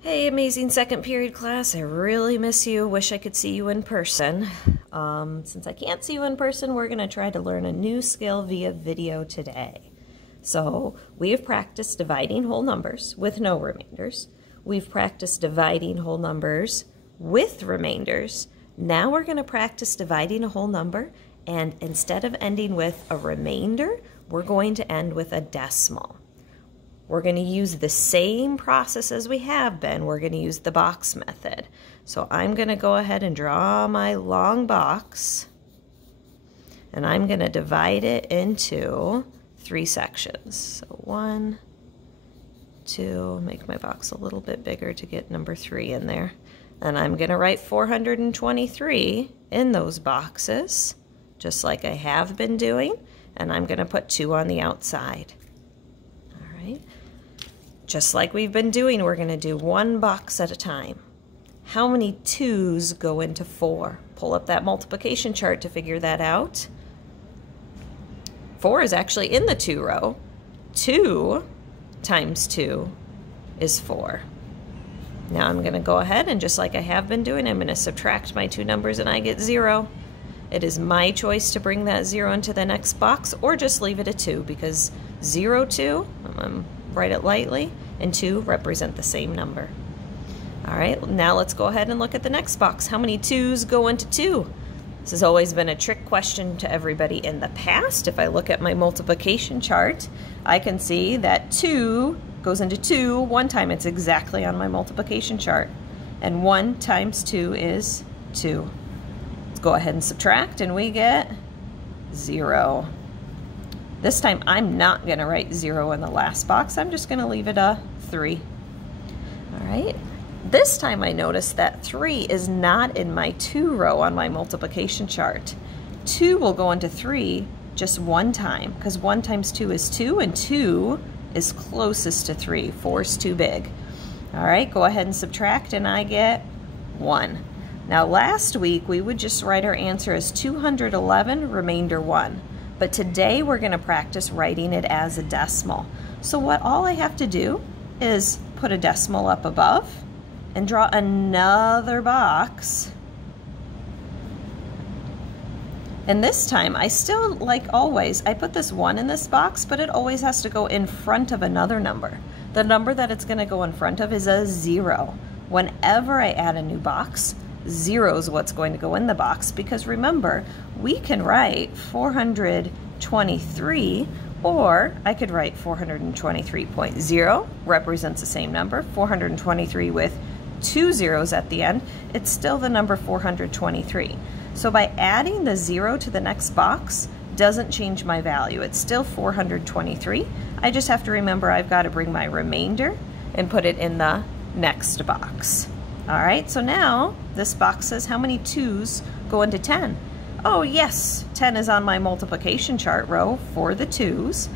Hey, amazing second period class. I really miss you. Wish I could see you in person. Since I can't see you in person, we're going to try to learn a new skill via video today. So we have practiced dividing whole numbers with no remainders. We've practiced dividing whole numbers with remainders. Now we're going to practice dividing a whole number, and instead of ending with a remainder, we're going to end with a decimal. We're going to use the same process as we have been. We're going to use the box method. So I'm going to go ahead and draw my long box, and I'm going to divide it into 3 sections. So 1, 2, make my box a little bit bigger to get number 3 in there. And I'm going to write 423 in those boxes, just like I have been doing, and I'm going to put 2 on the outside. All right. Just like we've been doing, we're going to do one box at a time. How many 2's go into 4? Pull up that multiplication chart to figure that out. 4 is actually in the 2 row. 2 times 2 is 4. Now I'm going to go ahead and, just like I have been doing, I'm going to subtract my 2 numbers and I get 0. It is my choice to bring that 0 into the next box or just leave it at 2, because 0, 2, write it lightly, and 2 represent the same number. All right, now let's go ahead and look at the next box. How many 2's go into 2? This has always been a trick question to everybody in the past. If I look at my multiplication chart, I can see that 2 goes into 2 one time. It's exactly on my multiplication chart. And 1 times 2 is 2. Let's go ahead and subtract, and we get 0. This time I'm not going to write 0 in the last box. I'm just going to leave it a 3. All right. This time I notice that 3 is not in my 2 row on my multiplication chart. 2 will go into 3 just one time, because 1 times 2 is 2, and 2 is closest to 3. 4 is too big. All right, go ahead and subtract, and I get 1. Now last week we would just write our answer as 211, remainder 1. But today we're going to practice writing it as a decimal. So all I have to do is put a decimal up above and draw another box. And this time I still, like always, I put this 1 in this box, but it always has to go in front of another number. The number that it's going to go in front of is a 0. Whenever I add a new box, 0 is what's going to go in the box, because remember, we can write 423, or I could write 423.0, represents the same number, 423 with 2 zeros at the end. It's still the number 423. So by adding the 0 to the next box doesn't change my value. It's still 423. I just have to remember I've got to bring my remainder and put it in the next box. All right, so now this box says how many 2's go into 10? Oh yes, 10 is on my multiplication chart row for the 2's,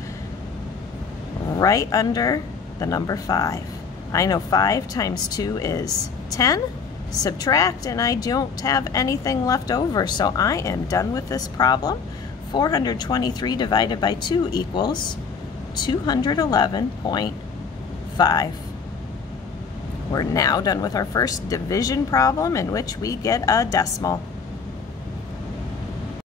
right under the number 5. I know 5 times 2 is 10. Subtract, and I don't have anything left over, so I am done with this problem. 423 divided by 2 equals 211.5. We're now done with our first division problem, in which we get a decimal.